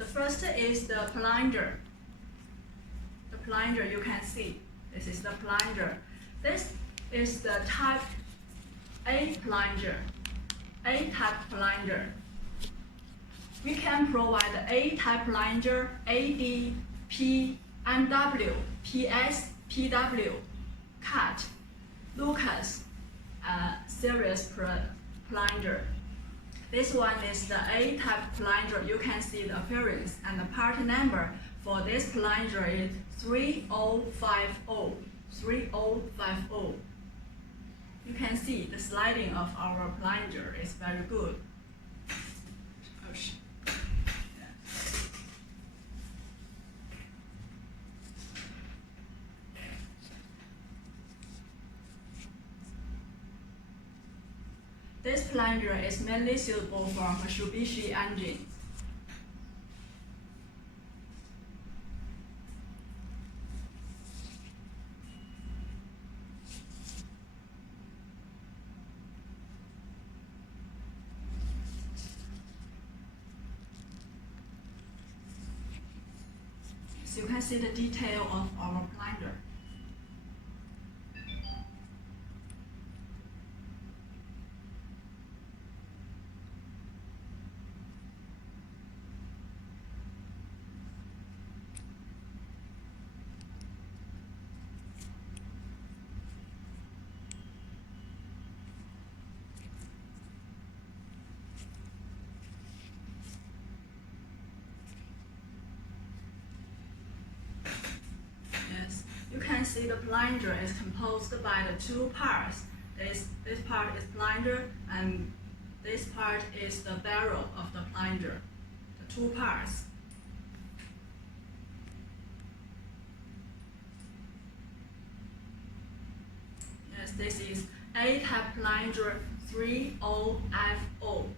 the first is the plunger. The plunger you can see. This is the plunger. This is the type A plunger. A-type plunger. We can provide the A-type plunger, AD, P, MW, PS, PW, cut, Lucas, series plunger. This one is the A-type plunger. You can see the appearance and the part number for this plunger is 3050. 3050. You can see the sliding of our plunger is very good. This plunger is mainly suitable for Mitsubishi engines. So you can see the detail of our plunger. You can see the plunger is composed by the two parts. This part is plunger and this part is the barrel of the plunger. The two parts. Yes, this is A-type plunger 3050.